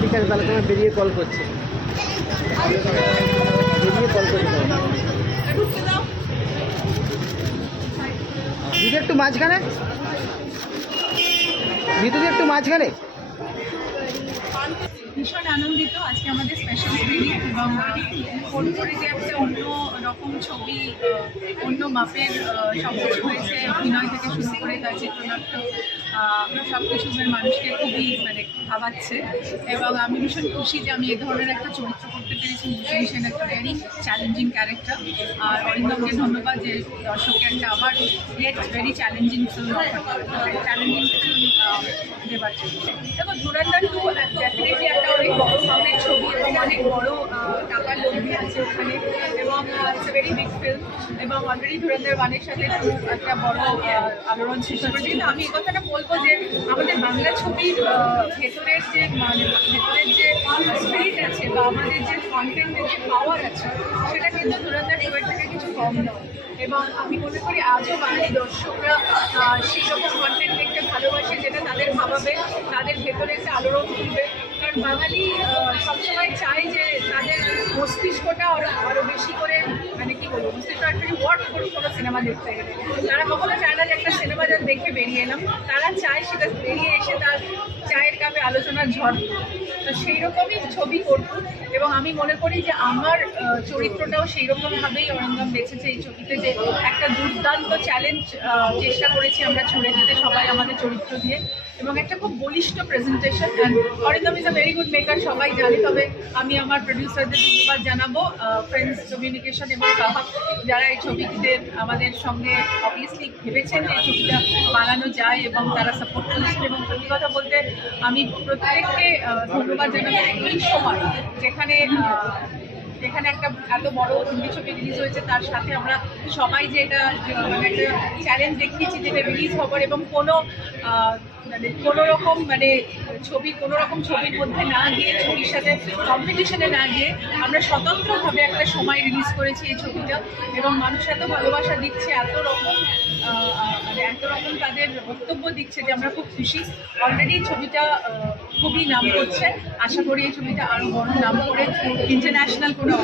ঠিক আছে, তাহলে তোমার বেরিয়ে কল করছি, বেরিয়ে কল করছি। দিদি একটু মাঝখানে, দিদি একটু মাঝখানে। ভীষণ আনন্দিত আজকে আমাদের স্পেশাল স্ক্রিনিং, এবং করে যে একটা অন্য রকম ছবি, অন্য মাপের সব কিছু হয়েছে, অভিনয় থেকে শুরু করে তার চিত্রনাট্য সব কিছু মানুষকে খুবই ভাবাচ্ছে। এবং আমি ভীষণ খুশি যে আমি এই ধরনের একটা চরিত্র করতে পেরেছি। মুসলিম সেন একটা ভেরি চ্যালেঞ্জিং ক্যারেক্টার, আর অরিন্দমকে ধন্যবাদ যে দর্শককে একটা আবার very challenging film challenging film দেবার জন্য। দেখো, ধুরন্ধর 2 ডেফিনেটলি একটা অনেক বড় মাপের ছবি এবং অনেক বড় টাকার লব্ধি আছে ওখানে, এবং it's a very big film. এবং অলরেডি ধুরন্ধর 1-এর সাথে একটা বড় আলোড়ন সৃষ্টি করেছে। কিন্তু আমি এই কথাটা বলবো যে আমাদের বাংলা ছবির ভেতরের যে ভেতরের যে স্পিরিট আছে বা আমাদের যে কন্টেন্টের যে পাওয়ার আছে, সেটা কিন্তু ধুরন্ধর 2-এর থেকে কিছু কম নয়। এবং আমি মনে করি আজও বাঙালি দর্শকরা সেই রকম কন্টেন্ট দেখতে ভালোবাসে, যেটা তাদের ভাবাবে, তাদের ভেতরে একটা আলোড়ন তুলবে। কারণ বাঙালি সবসময় চায় যে তাদের মস্তিষ্কটা আরও বেশি করে কি বলবো, মস্তিষ্ক একটু ওয়ার্ক করুক কোনো সিনেমা দেখতে গেলে। তারা কখনো চায় না যে একটা সিনেমা যা দেখে বেরিয়ে এলাম, তারা চায় সেটা বেরিয়ে এসে তার চায়ের কাপে আলোচনার ঝড়। তো সেই রকমই ছবি করব, এবং আমি মনে করি যে আমার চরিত্রটাও সেই রকমভাবেই অরিন্দম বেঁচেছে এই ছবিতে, যে একটা দুর্দান্ত চ্যালেঞ্জ চেষ্টা করেছি আমরা ছুড়ে দিতে সবাই আমাদের চরিত্র দিয়ে, এবং একটা খুব বলিষ্ঠ presentation. And Arindam is a very good maker, সবাই জানে। তবে আমি আমার প্রডিউসারদের ধন্যবাদ জানাবো, ফ্রেন্ডস কমিউনিকেশন এবং কাহাক, যারা এই ছবিতে আমাদের সঙ্গে অবভিয়াসলি ভেবেছেন যে এই ছবিটা বানানো যায়, এবং তারা সাপোর্ট করেছেন। এবং সত্যি কথা বলতে আমি প্রত্যেককে ধন্যবাদ জানাবো এই সময়, যেখানে একটা এত বড় হিন্দি ছবি রিলিজ হয়েছে, তার সাথে আমরা সবাই যে এটা একটা চ্যালেঞ্জ দেখিয়েছি যেটা রিলিজ হবার, এবং কোনো রকম ছবির মধ্যে না গিয়ে, ছবির সাথে কম্পিটিশনে না গিয়ে আমরা স্বতন্ত্রভাবে একটা সময় রিলিজ করেছি এই ছবিটা। এবং মানুষ এত ভালোবাসা দিচ্ছে, এত রকম তাদের বক্তব্য দিচ্ছে যে আমরা খুব খুশি। অলরেডি ছবিটা খুবই নাম করছে, আশা করি এই ছবিটা আরও বড় নাম করে ইন্টারন্যাশনাল কোনো